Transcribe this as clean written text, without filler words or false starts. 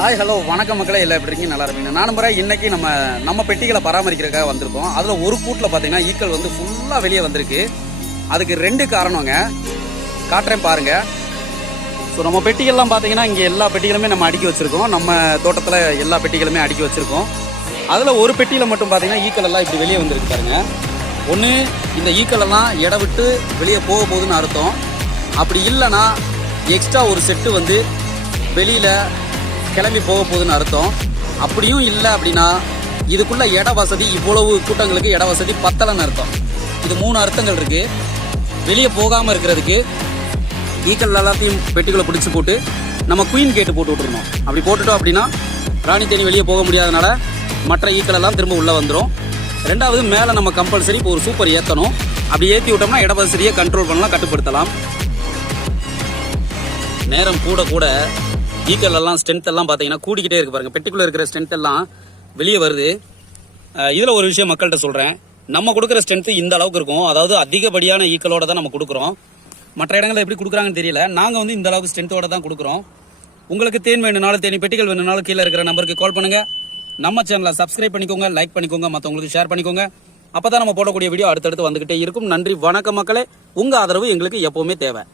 Hi hello வணக்கம் மக்களே, எல்லாம் எப்படி இருக்கீங்க? நல்லா இருப்பீங்க. நானும் முறை இன்னைக்கு நம்ம பெட்டிகளை பராமரிக்கிறதுக்காக வந்திருக்கோம். அதில் ஒரு கூட்டில் பார்த்தீங்கன்னா ஈக்கள் வந்து ஃபுல்லாக வெளியே வந்திருக்கு. அதுக்கு 2 காரணங்க, காட்டுறேன் பாருங்க. ஸோ நம்ம பெட்டிகள்லாம் பார்த்தீங்கன்னா இங்கே எல்லா பெட்டிகளுமே நம்ம அடுக்கி வச்சுருக்கோம். நம்ம தோட்டத்தில் எல்லா பெட்டிகளுமே அடுக்கி வச்சுருக்கோம். அதில் ஒரு பெட்டியில் மட்டும் பார்த்தீங்கன்னா ஈக்கள் எல்லாம் இப்படி வெளியே வந்திருக்கு பாருங்க. ஒன்று, இந்த ஈக்கள் எல்லாம் இட விட்டு வெளியே போக போகுதுன்னு அர்த்தம். அப்படி இல்லைன்னா எக்ஸ்ட்ரா ஒரு செட்டு வந்து வெளியில் கிளம்பி போக போகுதுன்னு அர்த்தம். அப்படியும் இல்லை அப்படின்னா இதுக்குள்ள இட வசதி, இவ்வளவு கூட்டங்களுக்கு இட வசதி பத்தலைன்னு அர்த்தம். இது 3 அர்த்தங்கள் இருக்கு. வெளியே போகாமல் இருக்கிறதுக்கு ஈக்கள் எல்லாத்தையும் பெட்டிகளை பிடிச்சி போட்டு நம்ம குயின் கேட்டு போட்டு விட்டுருணும். அப்படி போட்டுட்டோம் அப்படின்னா ராணி தேனி வெளியே போக முடியாதனால மற்ற ஈக்கள் எல்லாம் திரும்ப உள்ளே வந்துடும். 2வது, மேலே நம்ம கம்பல்சரி இப்போ ஒரு சூப்பர் ஏற்றணும். அப்படி ஏற்றி விட்டோம்னா இட வசதியை கண்ட்ரோல் பண்ணலாம், கட்டுப்படுத்தலாம். நேரம் கூட கூட ஈக்கள் எல்லாம் ஸ்ட்ரென்த் எல்லாம் பார்த்தீங்கன்னா கூடிக்கிட்டே இருக்கு பாருங்க. பெட்டிக்குள்ள இருக்கிற ஸ்ட்ரென்த் எல்லாம் வெளியே வருது. இதில் ஒரு விஷயம் மக்கள்கிட்ட சொல்கிறேன், நம்ம கொடுக்குற ஸ்ட்ரென்த் இந்த அளவுக்கு இருக்கும். அதாவது அதிகப்படியான ஈக்களோட தான் நம்ம கொடுக்குறோம். மற்ற இடங்களில் எப்படி கொடுக்குறாங்கன்னு தெரியல. நாங்கள் வந்து இந்த அளவுக்கு ஸ்ட்ரென்த்தோட தான் கொடுக்குறோம். உங்களுக்கு தேன் வேணும்னாலும், தேனி பெட்டிகள் வேணும்னாலும் கீழே இருக்கிற நம்பருக்கு கால் பண்ணுங்க. நம்ம சேனலை சப்ஸ்கிரைப் பண்ணிக்கோங்க, லைக் பண்ணிக்கோங்க, மற்றவங்களுக்கு ஷேர் பண்ணிக்கோங்க. அப்போ தான் நம்ம போடக்கூடிய வீடியோ அடுத்தடுத்து வந்துகிட்டே இருக்கும். நன்றி, வணக்கம் மக்களே. உங்கள் ஆதரவு எங்களுக்கு எப்பவுமே தேவை.